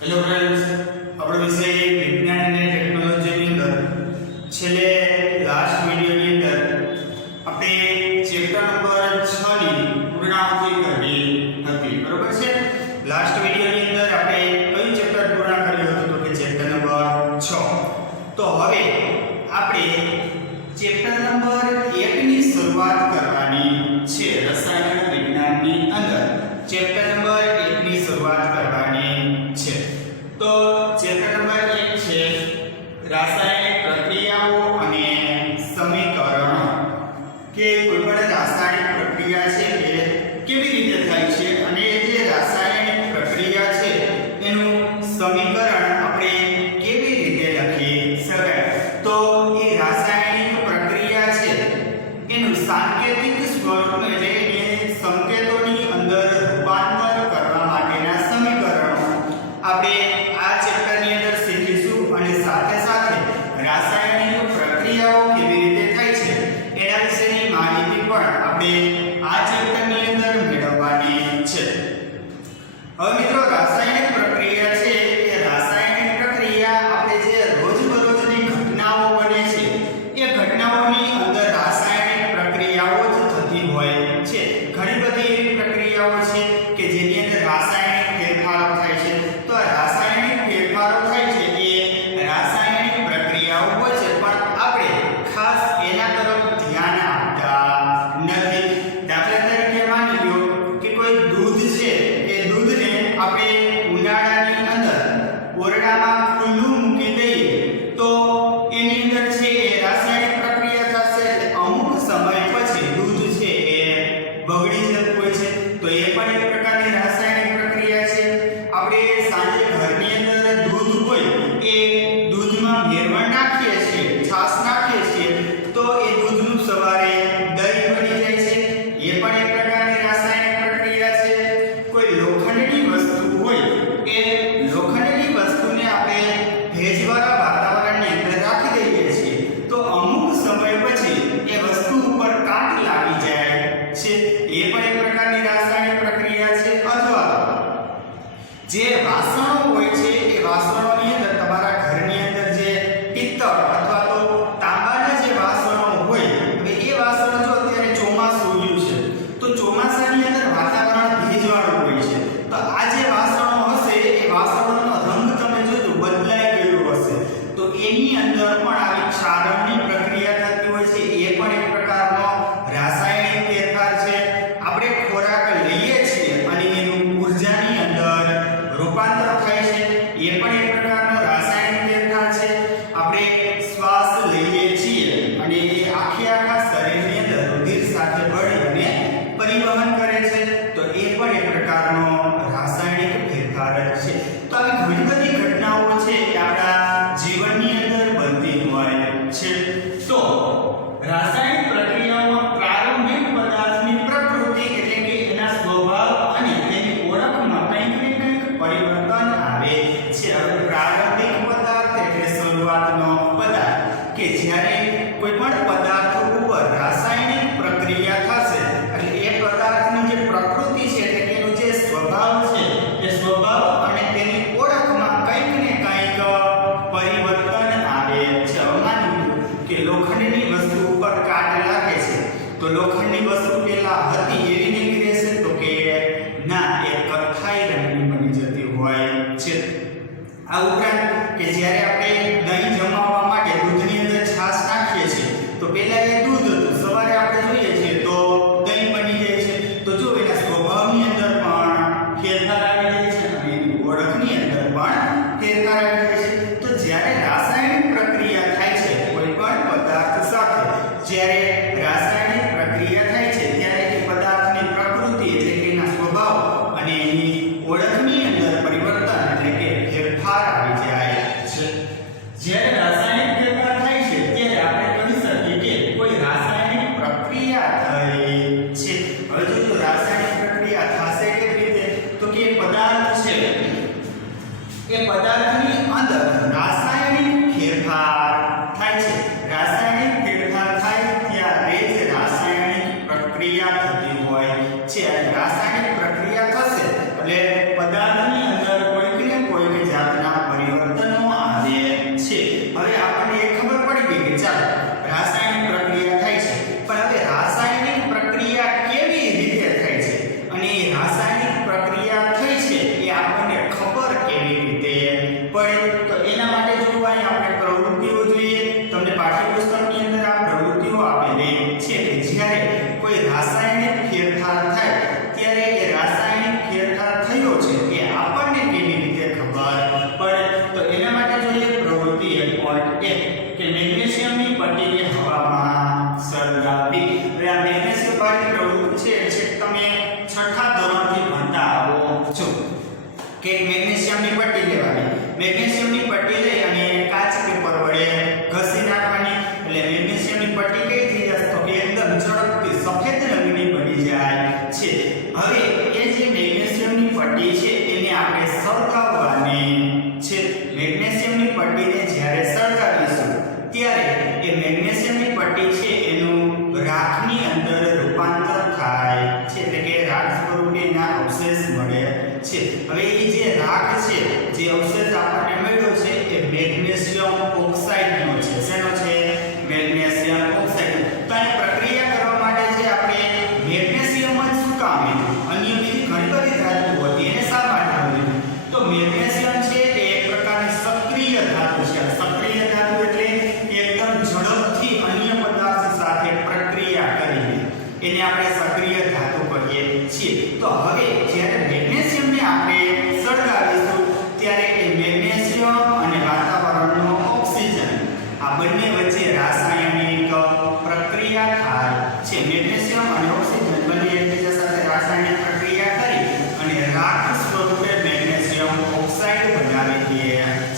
Hello friends, આપણો વિષય વિજ્ઞાન અને ટેકનોલોજીની અંદર છેલ્લે લાસ્ટ વિડિયોની અંદર આપણે ચેપ્ટર નંબર 6 ની પૂર્ણાવૃત્તિ કરી હતી. બરોબર છે? લાસ્ટ વિડિયોની અંદર આપણે કયું ચેપ્ટર પૂર્ણ કર્યું હતું? તો કે ચેપ્ટર નંબર 6. તો હવે આપણે ચેપ્ટર નંબર 1 ની શરૂઆત કરવાની છે. રસાયણ વિજ્ઞાનની અંદર ચેપ્ટર નંબર 1 ની શરૂઆત કરવાની છે. તો ચેપ્ટર નંબર 1 છે રાસાયણિક પ્રક્રિયાઓ અને સમીકરણો. કે કોઈ પણ રાસાયણિક પ્રક્રિયા છે એ કેવી રીતે થાય છે અને જે રાસાયણિક પ્રક્રિયા છે એનું સમીકરણ આપણે કેવી રીતે લખી શકાય. તો એ રાસાયણિક પ્રક્રિયા છે એનું સાંકેતિક સ્વરૂપ એટલે કે સંકેતોની અંદર રૂપાંતર કરવા માટેના સમીકરણો આપણે આ ચેપ્ટરની અંદર શીખીશું અને સાથે સાથે રાસાયણિક પ્રક્રિયાઓ કેવી રીતે થાય છે એના વિશેની માહિતી પણ આપણે આ ચેપ્ટરની અંદર મેળવવાની છે. હવે મિત્રો, રાસાયણિક પ્રક્રિયા છે એ રાસાયણિક પ્રક્રિયા આપણે જે રોજબરોજની ઘટનાઓ બને છે એ ઘટનાઓની અંદર રાસાયણિક પ્રક્રિયાઓ જ થતી હોય છે. ઘણી બધી એવી પ્રક્રિયાઓ છે કે જેની અંદર રાસાયણિક ફેરફારો થાય છે. તો આ રાસાયણિક ફેરફારો થાય છે એ રાસાયણિક પ્રક્રિયાઓ હોય છે, પણ આપણે ખાસ એના તરફ ધ્યાન આપતા નથી. દાખલા તરીકે માની લો કે કોઈ દૂધ છે, એ દૂધને આપણે ઉનાળાની અંદર ઓરડામાં ખુલ્લું મૂકી દઈએ તો એની અંદર છે એ રાસાયણિક પ્રક્રિયા થશે. એટલે અમુક સમય પછી દૂધ છે એ બગડી જતું હોય છે. તો એ પણ એક પ્રકારની રાસાયણિક પ્રક્રિયા છે. આપણે સાંજે ઘરની અંદર દૂધ હોય એ દૂધમાં ભેળવણ નાખીએ છીએ, છાશ નાખીએ છીએ, તો એ દૂધનું સવારે દહીં બની જાય છે. એ પણ એક પ્રકારની રાસાયણિક પ્રક્રિયા છે. કોઈ લોખંડની વસ્તુ હોય એ લોખંડની વસ્તુને આપણે ભેજવાળા વાતાવરણની અંદર રાખી દઈએ છીએ તો અમુક સમય પછી એ વસ્તુ ઉપર કાટ લાગી જાય છે. એ પણ એક પ્રકારની રાસાયણિક પ્રક્રિયા છે. અથવા જે વાસણો હોય છે એ વાસણોની અંદર તમારા ઘરની અંદર જે પિત્તળ અથવા તો તાંબાના જે વાસણો હોય, હવે એ વાસણો જો અત્યારે ચોમાસું રહ્યું છે તો ચોમાસાની અંદર વાતાવરણ ભેજવાળું હોય છે. તો આ જે વાસણો હશે એ વાસણોનો રંગ તમે જોજો બદલાઈ ગયો હશે. તો એની અંદર પણ આવી ક્ષારણની પ્રક્રિયા થતી હોય છે. એ પણ એક પ્રકારનો રાસાયણિક ફેરફાર છે. આપણે ખોરાક લઈએ છીએ અને એનું ઊર્જાની અંદર રૂપાંતર થાય છે. એ પણ એક પ્રકારનો રાસાયણિક ફેરફાર છે. આપણે શ્વાસ લઈએ છીએ અને એ આખા શરીરની અંદર રુધિર સાથે ભળી અને પરિવહન કરે છે. તો એ પણ એક પ્રકારનો રાસાયણિક ફેરફાર છે. તો આવી ઘણી બધી ઘટનાઓ છે કે આપણા જીવનની અંદર બનતી હોય છે. તો રાસાયણિક પ્રક્રિયાઓમાં પ્રારંભિક પદાર્થની પ્રકૃતિ એટલે કે એના સ્વભાવ અને તેની ઓળખમાં કંઈક ને કંઈક પરિવર્તન આવે છે. હવે પ્રારંભિક પદાર્થ એટલે શરૂઆતનો પદાર્થ કે જ્યારે કોઈ પણ પદાર્થ ઉપર રાસાયણિક પ્રક્રિયા થશે એટલે એ પદાર્થની જે પ્રકૃતિ છે એટલે કે એનો જે સ્વભાવ છે એ સ્વભાવ અને તેની ઓળખમાં કંઈક ને કંઈક પરિવર્તન આવે છે. હવે માની લો કે લોખંડની વસ્તુ ઉપર કાટ લાગે છે તો લોખંડની વસ્તુ પહેલા હતી એવી ને એવી રહેશે? તો કે ના, એ કથ્થાઈ રંગની બની જતી હોય છે. આ ઉપરાંત કે જ્યારે આપણે દહીં જમાવવા માટે દૂધની અંદર છાશ નાખીએ છીએ તો પહેલા એ દૂધ હતું, સવારે આપણે જોઈએ છીએ તો દહીં બની જાય છે. તો જો એના સ્વભાવની અંદર પણ ફેરફાર આવી જાય છે અને એની ઓળખની અંદર પણ ફેરફાર આવી જાય છે. તો જ્યારે રાસાયણિક પ્રક્રિયા થાય છે કોઈ પણ પદાર્થ સાથે, જ્યારે રાસાયણિક પ્રક્રિયા થાય છે ત્યારે એ પદાર્થની પ્રકૃતિ એટલે કે એના સ્વભાવ અને એની ઓળખની અંદર પરિવર્તન એટલે કે ફેરફાર આવી જાય છે. જ્યારે રાસાયણિક ફેરફાર થાય છે ત્યારે આપણે કહી શકીએ કે કોઈ રાસાયણિક પ્રક્રિયા થઈ છે. હવે જો રાસાયણિક પ્રક્રિયા થશે કેવી રીતે? તો કે પદાર્થ છે એ પદાર્થની અંદર રાસાયણિક ફેરફાર થાય છે. રાસાયણિક ફેરફાર થાય ત્યારે જ રાસાયણિક પ્રક્રિયા થતી હોય છે. રાસાયણિક પ્રક્રિયા થશે એટલે પદાર્થની અંદર કોઈક ને કોઈક કોઈ રાસાયણિક ફેરફાર થાય ત્યારે એ રાસાયણિક ફેરફાર થયો છે એ આપણને કેવી રીતે ખબર પડે? તો એના માટે જોઈએ પ્રવૃત્તિ 1.1 કે મેગ્નેશિયમની પટ્ટીને હવામાં સળગાવી. હવે આ મેગ્નેશિયમ વાળી પ્રવૃત્તિ છે તમે છઠ્ઠા ધોરણથી ભણતા આવો છો કે મેગ્નેશિયમની પટ્ટી લેવાની. મેગ્નેશિયમની પટ્ટી લઈ અને કાચ પેપર વડે ઘસી નાખવાની. એટલે મેગ્નેશિયમની પટ્ટી કઈ થઈ જશે તો કે એકદમ ઝડપથી સફેદ રંગની બની જાય છે. હવે એ જે મેગ્નેશિયમની પટ્ટી છે એને આપણે સળગાવવાની છે. મેગ્નેશિયમની પટ્ટીને જ્યારે સળગાવીશું ત્યારે એ મેગ્નેશિયમની પટ્ટી છે એનું રાખની અંદર રૂપાંતર થાય છે, એટલે કે રાખ સ્વરૂપે એના અવશેષ મળે છે. હવે એ જે રાખ છે, જે અવશેષ આપણને મળ્યો છે એ મેગ્નેશિયમ ઓક્સાઇડનો છે. શેનો છે? Magnesium oxide. તો આ પ્રક્રિયા કરવા માટે જે આપણે મેગ્નેશિયમ જ શું કામ લીધું? અન્ય બીજી ઘણી બધી ધાતુઓ હતી એને શા માટે લીધું? તો મેગ્નેશિયમ છે એ એક પ્રકારની સક્રિય ધાતુ છે. સક્રિય ધાતુ એટલે એકદમ ઝડપથી અન્ય પદાર્થ સાથે પ્રક્રિયા કરી એને આપણે સક્રિય ધાતુ કહીએ છીએ. તો હવે જ્યારે મેગ્નેશિયમને આપણે સળગાવીશું ત્યારે એ મેગ્નેશિયમ અને વાતાવરણનો ઓક્સિજન આ બંને વચ્ચે રાસાયણિક પ્રક્રિયા થાય છે. મેગ્નેશિયમ અને ઓક્સિજન બંને એકબીજા સાથે રાસાયણિક પ્રક્રિયા કરી અને રાખ સ્વરૂપે મેગ્નેશિયમ ઓક્સાઇડ બનાવી દે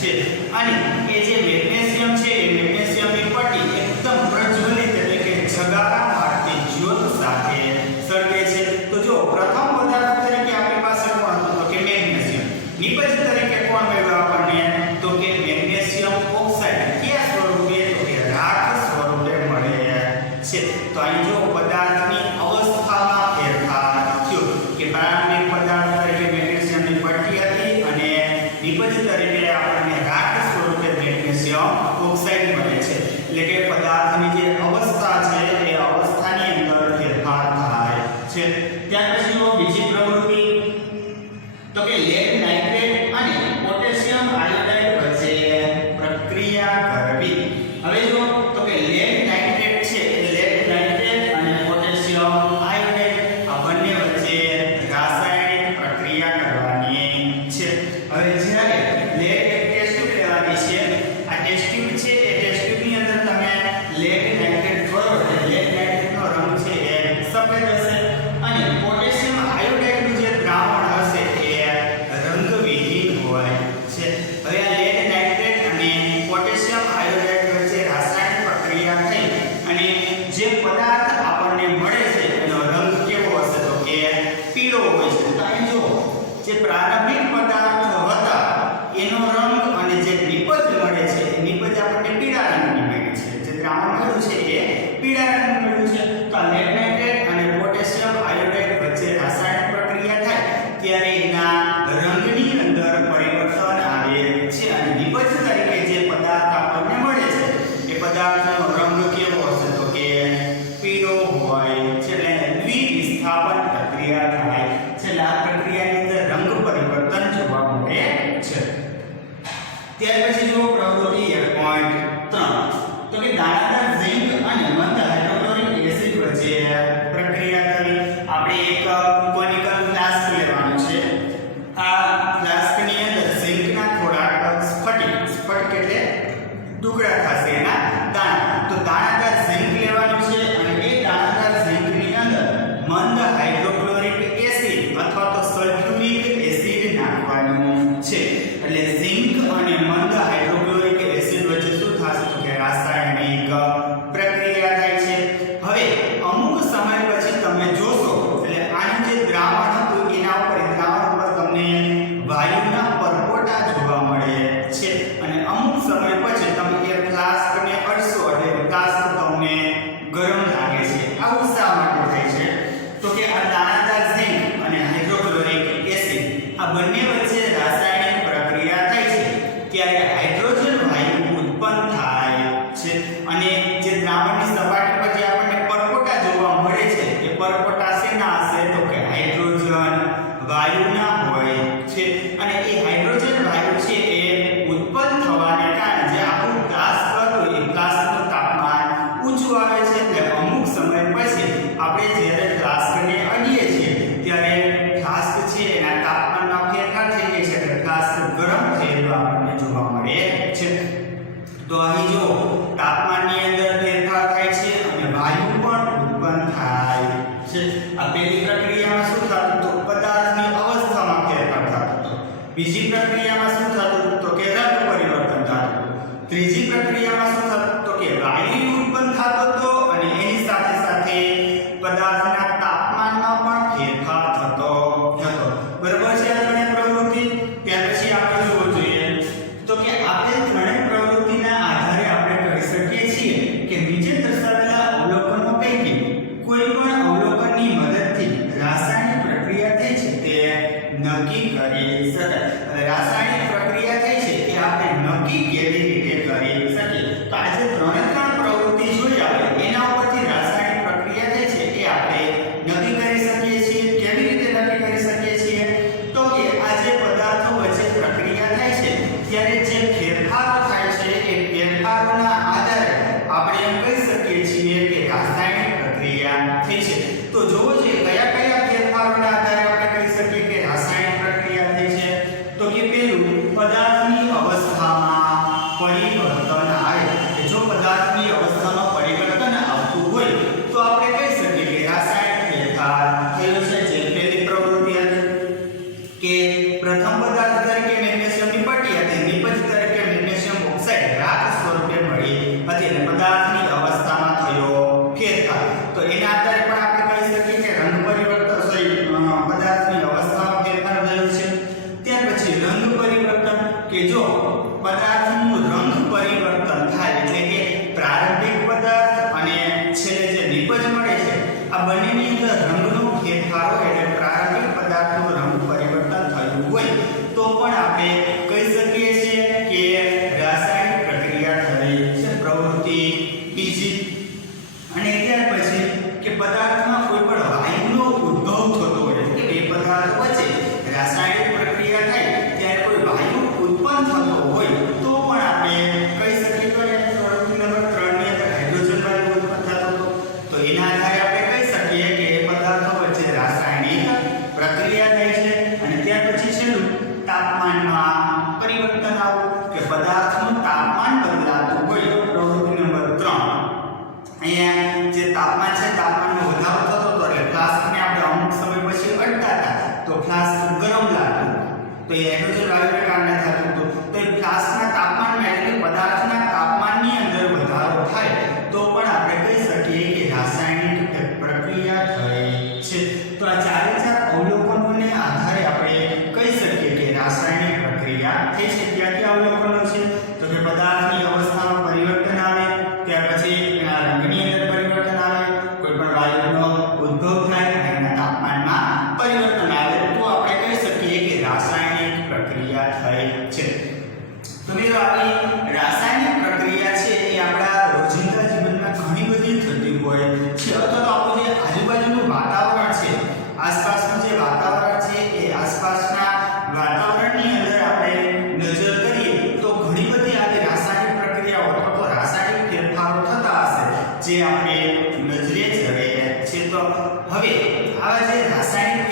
છે. અને એ જે મેગ્નેશિયમ છે એ મેગ્નેશિયમની પટ્ટી એકદમ પ્રજ્વલિત એટલે કે જગારા મારતી જ્યોત સાથે સળગે છે. તો જો પ્રથમ પદાર્થ તરીકે આપણી પાસે કોણ હતું તો કે મેગ્નેશિયમ. નિપજ તરીકે કોણ મળ્યું આપણને તો કે મેગ્નેશિયમ ઓક્સાઇડ. કયા સ્વરૂપે તો કે રાખ સ્વરૂપે મળે છે. તો અહીં જો પદાર્થની અવસ્થામાં ફેરફાર થયો કે પ્રારંભિક પદાર્થ તરીકે મેગ્નેશિયમની પટ્ટી હતી અને નિપજ તરીકે આપણને રાખ સ્વરૂપે મેગ્નેશિયમ ઓક્સાઇડ મળે છે. એટલે કે પદાર્થની જે અવસ્થા છે એ અવસ્થાની અંદર ફેરફાર થાય છે. ત્યાર પછી બીજી પ્રવૃત્તિ તો કે લેડ નાઇટ્રેટ અને પોટેશિયમ આયોડાઇડ વચ્ચે પ્રક્રિયા કરવી. હવે જો તો કે લેડ નાઇટ્રેટ છે એ લેડ નાઇટ્રેટ અને પોટેશિયમ આયોડાઇડ આ બંને વચ્ચે રાસાયણિક પ્રક્રિયા કરવાની છે. હવે જ્યારે લેડ એક ટેસ્ટ ટ્યુબ લેવાની છે. આ ટેસ્ટ ટ્યુબ છે એ ટેસ્ટ ટ્યુબની અંદર તમે લેડ નાઇટ્રેટ ભરો એટલે લેડ નાઇટ્રેટનો રંગ છે એ સફેદ હશે અને પોટેશિયમ આયોડાઇડનું જે દ્રાવણ હશે એ રંગવિહીન હોય છે. હવે આ લેડ નાઇટ્રેટ અને પોટેશિયમ આયોડાઇડ વચ્ચે રાસાયણિક પ્રક્રિયા થઈ અને જે પદાર્થ આપણને મળે છે એનો રંગ કેવો હશે તો કે પીળો હોય છે. તો અહીં જો જે પ્રારંભિક પદાર્થ હતા એનો રંગ અને જે નિપજ મળે છે એ નિપજ આપણને પીળા રંગની મળી છે. જે દ્રાવણ મળ્યું છે એ પીળા રંગનું મળ્યું છે. તો લેડ નાઇટ્રેટ અને પોટેશિયમ આયોડાઇડ વચ્ચે રાસાયણિક પ્રક્રિયા થાય ત્યારે એના રંગની અંદર પરિવર્તન આવે છે અને નિપજ તરીકે જે પદાર્થ આપણને મળે છે એ પદાર્થનો રંગ કેવો હશે તો કે પીળો હોય છે. એટલે દ્વિવિસ્થાપન પ્રક્રિયા થાય છે. એટલે આ પ્રક્રિયાની અંદર રંગ પરિવર્તન જોવા મળે છે. ત્યાર પછી જો પ્રવૃત્તિ 1.3 તો કે દાણાદાર ઝિંક અને મંદ હાઇડ્રોક્લોરિક એસિડ વચ્ચે પ્રક્રિયા કરી. આપણે એક કોનિકલ ફ્લાસ્ક લેવાનો છે. આ ફ્લાસ્કની અંદર ઝિંકના થોડાક સ્ફટિક એટલે ટુકડા થશે એના દાણા. તો દાણાદાર ઝિંક લેવાનું છે અને એ દાણાદાર ઝિંકની અંદર મંદ હાઇડ્રોક્લોરિક એસિડ અથવા તો સલ્ફ્યુરિક એસિડ નાખવાનું છે. એટલે ઝિંક અને મંદ હાઇડ્રોક્લોરિક એસિડ વચ્ચે શું થશે તો કે રાસાયણિક પ્રક્રિયા થાય છે. હવે અમુક સમય પછી તમે જોશો એટલે આનું જે દ્રાવણ હતું એના ઉપર દ્રાવણ ઉપર તમને વાયુના પરપોટા જોવા મળે છે અને અમુક સમય પછી તમે એ ફ્લાસ્કને અડશો એટલે ફ્લાસ્ક તમને ગરમ લાગે છે. આવું શા માટે થાય છે તો કે આ દાણાદાર ઝિંક અને હાઇડ્રોક્લોરિક એસિડ આ બંને વચ્ચે રાસાયણિક પ્રક્રિયા થાય છે ત્યારે હાઇડ્રોજન વાયુ ઉત્પન્ન થાય છે અને જે દ્રાવણની સપાટી પર જે આપણને પરપોટા જોવા મળે છે એ પરપોટા શેના હશે તો કે હાઇડ્રોજન વાયુના હોય છે. અને એ હાઇડ્રોજન વાયુ છે એ ઉત્પન્ન થવાને કારણે જે આપણું ફ્લાસ્ક હતું એ ફ્લાસ્કનું તાપમાન ઊંચું આવે છે. એટલે અમુક સમય પછી આપણે જે આ પહેલી પ્રક્રિયામાં શું થતું તો પદાર્થની અવસ્થામાં ફેરફાર થતો. બીજી પ્રક્રિયામાં શું થતું તો કે રંગ પરિવર્તન થતું. ત્રીજી પ્રક્રિયામાં શું થતું તો કે વાયુ ઉત્પન્ન થતો હતો અને એની સાથે સાથે પદાર્થના તાપમાનમાં પણ ફેરફાર થતો હતો. બરાબર છે આ ત્રણેય પ્રવૃત્તિ. ત્યાર પછી આપણે જોવું જોઈએ તો કે આપેલ ત્રણેય પ્રવૃત્તિના આધારે આપણે કહી શકીએ છીએ કે નીચે દર્શાવેલા અવલોકનો પૈકી કોઈ પણ અવલોકનની મદદથી રાસાયણિક પ્રક્રિયા થઈ છે તે નક્કી કરી શકાય. રાસાયણિક પ્રક્રિયા થઈ છે એ આપણે નક્કી કેવી રીતે કરી શકીએ? તો આજે ત્રણે ત્રણ પ્રવૃત્તિ જોઈ આપણે એના ઉપરથી રાસાયણિક પ્રક્રિયા થઈ છે એ આપણે નક્કી કરી શકીએ છીએ. કેવી રીતે નક્કી કરી શકીએ છીએ? તો કે આ જે પદાર્થો વચ્ચે પ્રક્રિયા થાય છે ત્યારે જે ફેરફારો થાય છે એ ફેરફારોના આધારે આપણે એમ કહી શકીએ છીએ કે રાસાયણિક પ્રક્રિયા થઈ છે. તો જોવો છે કયા કયા ફેરફારોના આધારે આપણે કહી શકીએ કે રાસાયણિક પ્રક્રિયા થઈ છે? તો કે પહેલું પદાર્થની અવસ્થામાં પરિવર્તન આવે. કે જો પદાર્થની અવસ્થામાં પરિવર્તન આવતું હોય તો આપણે કહી શકીએ કે રાસાયણિક ફેરફાર થયો છે. જે પહેલી પ્રવૃત્તિ હતી કે પ્રથમ પદાર્થ તરીકે મેગ્નેશિયમની પટ્ટી હતી, નિપજ તરીકે મેગ્નેશિયમ ઓક્સાઇડ રાખ સ્વરૂપે મળી હતી અને પદાર્થની અવસ્થામાં થયો ફેરફાર. તો એના આધારે પણ આપણે કહી શકીએ કે રંગ પરિવર્તન પદાર્થની અવસ્થામાં ફેરફાર થયો છે. ત્યાર પછી રંગ પરિવર્તન કે જો પદાર્થનું રંગ પરિવર્તન થાય એટલે કે પ્રારંભિક પદાર્થ અને છેલ્લે જે નિપજ મળે છે આ બંનેની અંદર રંગનો ફેરફાર હોય એટલે પ્રારંભિક પદાર્થનું રંગ પરિવર્તન થયું હોય તો પણ આપણે કહી શકીએ છીએ કે રાસાયણિક પ્રક્રિયા થઈ છે. પ્રવૃત્તિ બીજી. અને ત્યાર પછી કે પદાર્થમાં કોઈ પણ વાયુનો ઉદ્ભવ થતો હોય કે બે પદાર્થો વચ્ચે રાસાયણિક પ્રક્રિયા થાય ત્યારે કોઈ વાયુ ઉત્પન્ન થતો હોય તો પણ આપણે કહી શકીએ કે પ્રવૃત્તિ નંબર 3 ની અંદર હાઇડ્રોજન વાયુ ઉત્પન્ન થતો હતો. તો એના આધારે આપણે કહી શકીએ કે પદાર્થો વચ્ચે રાસાયણિક પ્રક્રિયા થાય છે. અને ત્યાર પછી છેલ્લું તાપમાનમાં પરિવર્તન આવવું કે પદાર્થનું તાપમાન બદલાતું હોય. પ્રવૃત્તિ નંબર 3 અહીંયા જે તાપમાન છે તાપમાનમાં વધારો થતો હતો એટલે ફ્લાસ્કને આપણે અમુક સમય પછી અડતા હતા તો ફ્લાસ્ક ગરમ લાગતું. તો એ હાઇડ્રોજન વાયુને કારણે થતું હતું. તો એ ફ્લાસ્કના તાપમાનમાં એટલે પદાર્થના તાપમાનની અંદર વધારો થાય તો પણ આપણે કહી શકીએ કે રાસાયણિક પ્રક્રિયા થઈ છે. તો આ ચારે ચાર અવલોકનોને આધારે આપણે કહી શકીએ કે રાસાયણિક પ્રક્રિયા થઈ છે. ક્યાં ક્યાં અવલોકનો છે? તો કે પદાર્થની અવસ્થામાં પરિવર્તન આવે, ત્યાર પછી એના રંગની અંદર પરિવર્તન આવે, કોઈ પણ વાયુનો ઉદ્ભવ થાય અને એના તાપમાનમાં પરિવર્તન આવે તો આપણે કહી શકીએ કે રાસાયણિક પ્રક્રિયા થઈ છે. તો મિત્રો આવી રાસાયણિક પ્રક્રિયા છે એ આપણા રોજિંદા જીવનમાં ઘણી બધી થતી હોય છે. અથવા તો આપણું જે આજુબાજુનું વાતાવરણ છે, આસપાસનું જે વાતાવરણ છે એ આસપાસના વાતાવરણની અંદર આપણે નજર કરીએ તો ઘણી બધી આવી રાસાયણિક પ્રક્રિયાઓ અથવા તો રાસાયણિક ફેરફારો થતા હશે જે આપણે નજરે ચડે છે. તો હવે આવા જે રાસાયણિક